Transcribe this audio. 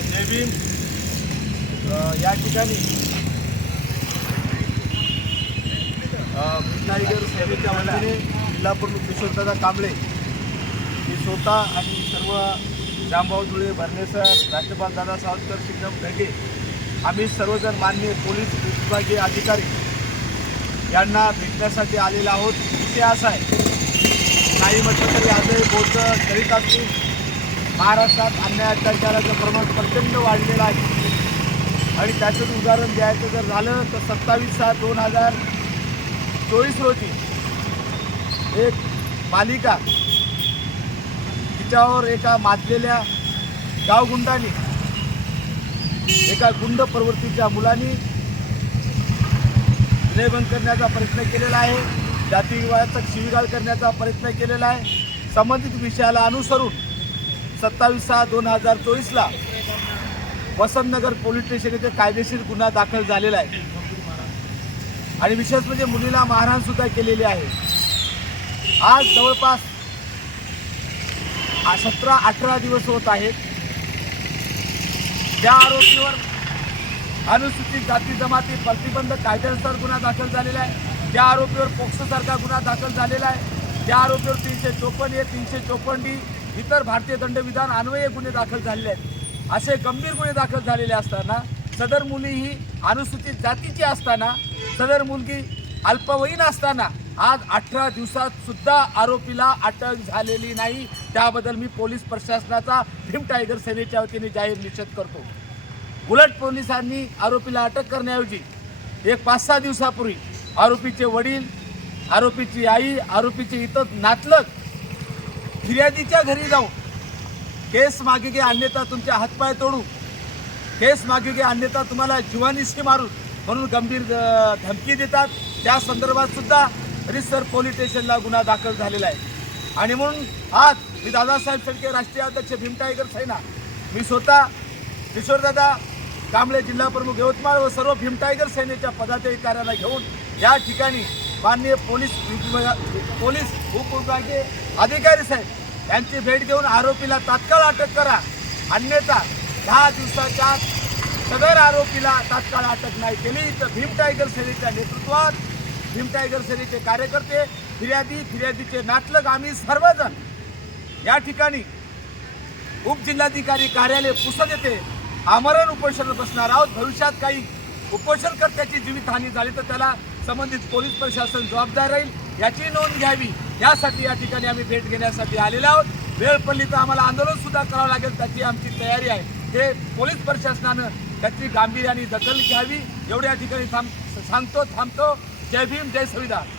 जय भीम. या ठिकाणी अ, टायगर सेनेच्या वतीने जिल्हा प्रमुख किशोरदादा कांबळे हे स्वतः आणि सर्व जांभाऊ धुळे भरणे सर दादा सावरकर शिक्षक ढगे आम्ही सर्वजण मान्य पोलीस विभागीय अधिकारी यांना भेटण्यासाठी आलेलो आहोत. इतिहास आहे नाही म्हटलं तरी आजही बौद्ध दलित असतील. महाराष्ट्रात अन्याय अत्याचाराचं प्रमाण प्रचंड वाढलेलं आहे. आणि त्याचं उदाहरण द्यायचं जर झालं तर सत्तावीस सात दोन हजार चोवीस रोजी एक बालिका तिच्यावर एका माजलेल्या गावगुंडाने एका गुंड प्रवृत्तीच्या मुलांनी विनयभंग करण्याचा प्रयत्न केलेला आहे. जातीविवादाचा शिवीगाळ करण्याचा प्रयत्न केलेला आहे. संबंधित विषयाला अनुसरून सत्तावीस सहा दोन हजार चोवीसला वसंतनगर पोलीस स्टेशन येथे कायदेशीर गुन्हा दाखल झालेला आहे. आणि विशेष म्हणजे मुलीला मारहाणसुद्धा केलेली आहे. आज जवळपास सतरा अठरा दिवस होत आहेत. त्या आरोपीवर अनुसूचित जाती जमाती प्रतिबंध कायद्यानुसार गुन्हा दाखल झालेला आहे. त्या आरोपीवर पोक्सोसारखा गुन्हा दाखल झालेला आहे. त्या आरोपीवर तीनशे चोपन्न ए तीनशे चोपन्न डी इतर भारतीय दंडविधान अन्वये गुन्हे दाखल झालेले आहेत. असे गंभीर गुन्हे दाखल झालेले असताना सदर मुली ही अनुसूचित जातीची असताना सदर मुलगी अल्पवयीन असताना आज अठरा दिवसात सुद्धा आरोपीला अटक झालेली नाही. त्याबद्दल मी पोलीस प्रशासनाचा भीम टायगर सेनेच्या वतीने जाहीर निषेध करतो. उलट पोलिसांनी आरोपीला अटक करण्याऐवजी एक पाच सहा दिवसापूर्वी आरोपीचे वडील आरोपीची आई आरोपीचे इतर नातलग फिर्यादीच्या घरी जाऊन केस मागे घे अन्यथा तुमचे हातपाय तोडू. केस मागे घे अन्यथा तुम्हाला जीवानिशी मारू. म्हणून गंभीर धमकी देतात. त्या संदर्भात सुद्धा रिसर पोलीस स्टेशनला गुन्हा दाखल झालेला आहे. आणि म्हणून आज मी दादासाहेब शेळके राष्ट्रीय अध्यक्ष भीमटायगर सैना मी स्वतः किशोरदादा कांबळे जिल्हा प्रमुख यवतमाळ व सर्व भीमटायगर सेनेच्या पदाधिकाऱ्यांना घेऊन या ठिकाणी माननीय पोलीस पोलीस उपविभागीय अधिकारी साहेब यांची भेट घेऊन आरोपीला तात्काळ अटक करा. अन्यथा दहा दिवसाच्या सदर आरोपीला तात्काळ अटक नाही केली. तर भीम टायगर सेनेच्या नेतृत्वात भीम टायगर सेनेचे कार्यकर्ते फिर्यादी फिर्यादीचे नातलग आम्ही सर्वजण या ठिकाणी उपजिल्हाधिकारी कार्यालय पुसद येथे आमरण उपोषण बसणार आहोत. भविष्यात काही उपोषणकर्त्याची जीवितहानी झाली तर त्याला संबंधित पोलीस प्रशासन जबाबदार राहील याची नोंद घ्यावी. यासाठी या ठिकाणी आम्ही भेट घेण्यासाठी आलेलो आहोत. वेळ पडली तर आम्हाला आंदोलन सुद्धा करावं लागेल त्याची आमची तयारी आहे. ते पोलीस प्रशासनानं त्याची गांभीर्याने दखल घ्यावी. एवढ्या ठिकाणी थांब सांगतो थांबतो. जय भीम जय संविधान